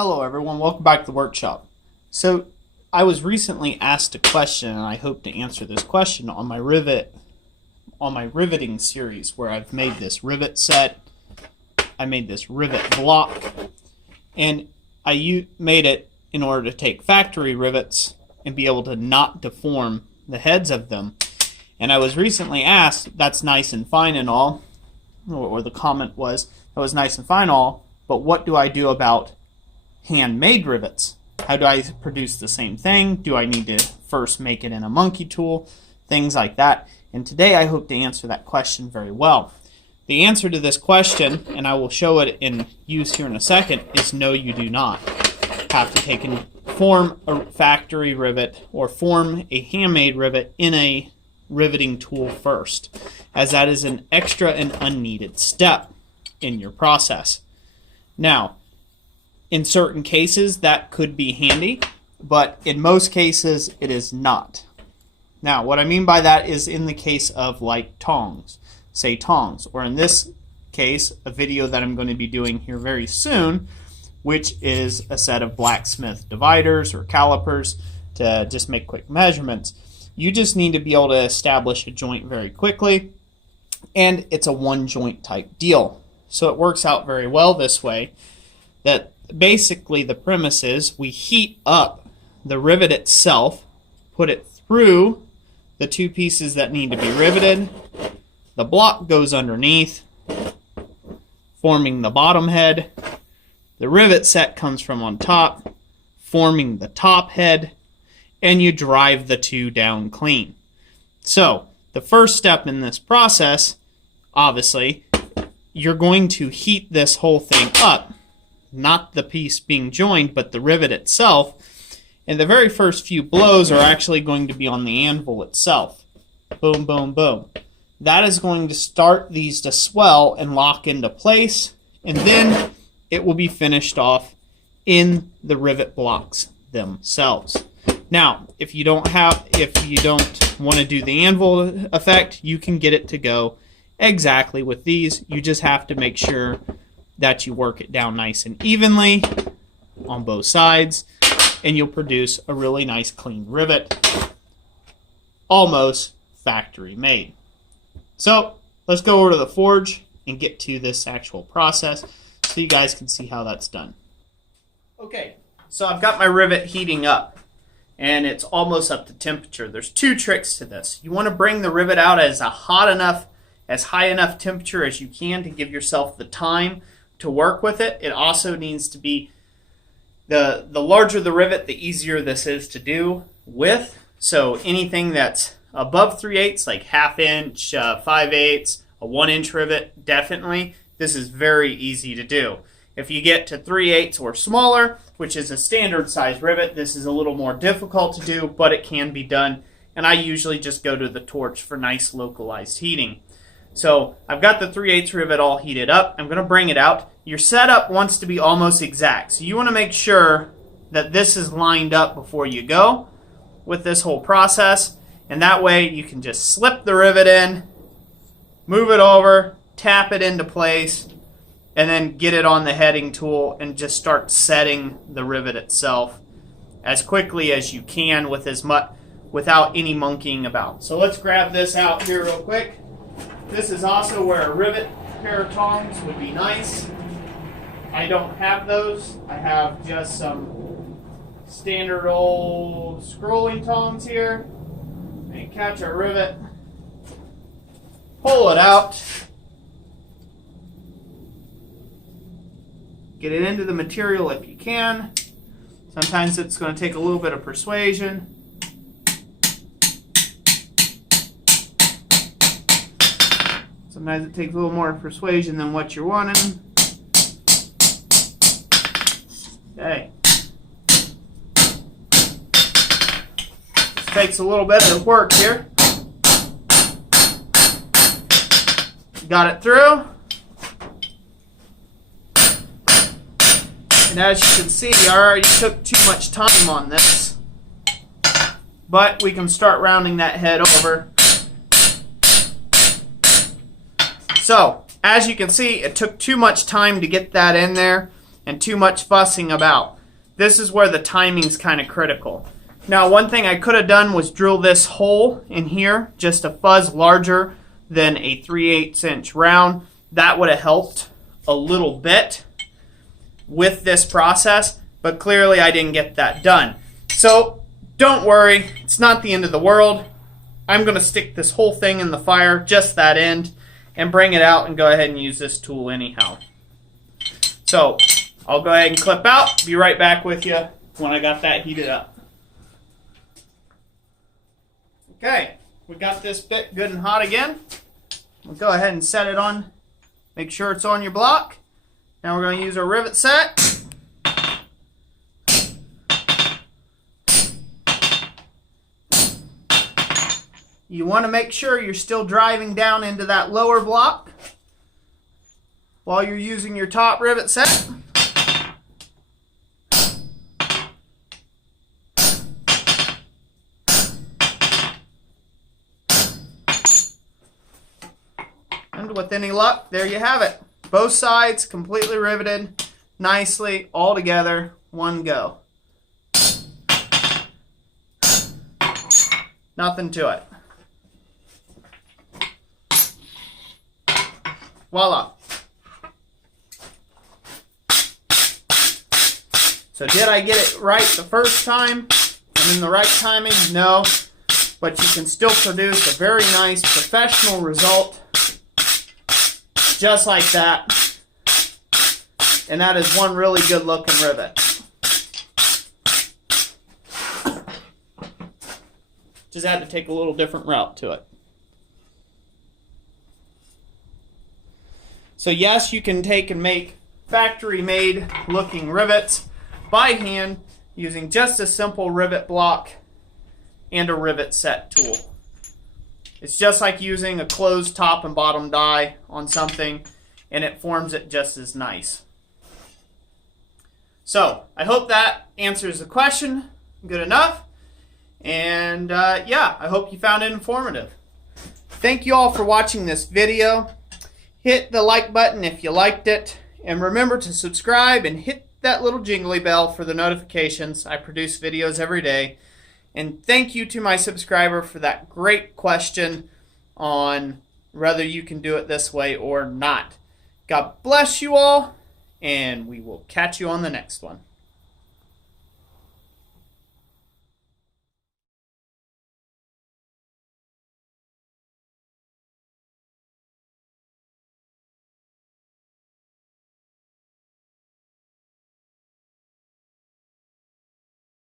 Hello everyone, welcome back to the workshop. So I was recently asked a question and I hope to answer this question on my riveting series where I've made this rivet set, I made this rivet block, and I made it in order to take factory rivets and be able to not deform the heads of them. And I was recently asked, that's nice and fine and all, or the comment was, that was nice and fine all, but what do I do about handmade rivets? How do I produce the same thing? Do I need to first make it in a monkey tool? Things like that. And today I hope to answer that question very well. The answer to this question, and I will show it in use here in a second, is no, you do not have to take and form a factory rivet or form a handmade rivet in a riveting tool first, as that is an extra and unneeded step in your process. Now, in certain cases, that could be handy, but in most cases, it is not. Now, what I mean by that is in the case of like tongs, say tongs, or in this case, a video that I'm going to be doing here very soon, which is a set of Blacksmith dividers or calipers to just make quick measurements. You just need to be able to establish a joint very quickly, and it's a one joint type deal. So it works out very well this way, that basically the premise is we heat up the rivet itself, put it through the two pieces that need to be riveted. The block goes underneath, forming the bottom head. The rivet set comes from on top, forming the top head, and you drive the two down clean. So the first step in this process, obviously, you're going to heat this whole thing up. Not the piece being joined, but the rivet itself. And the very first few blows are actually going to be on the anvil itself. Boom, boom, boom. That is going to start these to swell and lock into place, and then it will be finished off in the rivet blocks themselves. Now, if you don't want to do the anvil effect, you can get it to go exactly with these. You just have to make sure that you work it down nice and evenly on both sides, and you'll produce a really nice clean rivet, almost factory made. So let's go over to the forge and get to this actual process so you guys can see how that's done. Okay, so I've got my rivet heating up and it's almost up to temperature. There's two tricks to this. You want to bring the rivet out as high enough temperature as you can to give yourself the time to work with it. It also needs to be, the larger the rivet, the easier this is to do with. So anything that's above 3/8, like 1/2 inch, 5/8, a 1 inch rivet, definitely, this is very easy to do. If you get to 3/8 or smaller, which is a standard size rivet, this is a little more difficult to do, but it can be done. And I usually just go to the torch for nice localized heating. So I've got the 3/8 rivet all heated up. I'm going to bring it out. Your setup wants to be almost exact. So you want to make sure that this is lined up before you go with this whole process. And that way you can just slip the rivet in, move it over, tap it into place, and then get it on the heading tool and just start setting the rivet itself as quickly as you can without any monkeying about. So let's grab this out here real quick. This is also where a rivet pair of tongs would be nice. I don't have those. I have just some standard old scrolling tongs here. And catch our rivet, pull it out, get it into the material if you can. Sometimes it's going to take a little bit of persuasion. Sometimes it takes a little more persuasion than what you're wanting. Okay. Just takes a little bit of work here. Got it through. And as you can see, I already took too much time on this. But we can start rounding that head over. So, as you can see, it took too much time to get that in there. and too much fussing about. This is where the timing's kind of critical. Now, one thing I could have done was drill this hole in here, just a fuzz larger than a 3/8 inch round. That would have helped a little bit with this process, but clearly I didn't get that done. So don't worry, it's not the end of the world. I'm going to stick this whole thing in the fire, just that end, and bring it out and go ahead and use this tool anyhow. So I'll go ahead and clip out, be right back with you when I got that heated up. Okay, we got this bit good and hot again. We'll go ahead and set it on, make sure it's on your block. Now we're going to use our rivet set. You want to make sure you're still driving down into that lower block while you're using your top rivet set. And with any luck, there you have it. Both sides completely riveted, nicely, all together, one go. Nothing to it. Voila. So did I get it right the first time and in the right timing? No, but you can still produce a very nice professional result just like that. And that is one really good looking rivet. Just had to take a little different route to it. So yes, you can take and make factory-made looking rivets by hand using just a simple rivet block and a rivet set tool. It's just like using a closed top and bottom die on something, and it forms it just as nice. So I hope that answers the question good enough. And yeah, I hope you found it informative. Thank you all for watching this video. Hit the like button if you liked it, and remember to subscribe and hit that little jingly bell for the notifications. I produce videos every day. And thank you to my subscriber for that great question on whether you can do it this way or not. God bless you all, and we will catch you on the next one.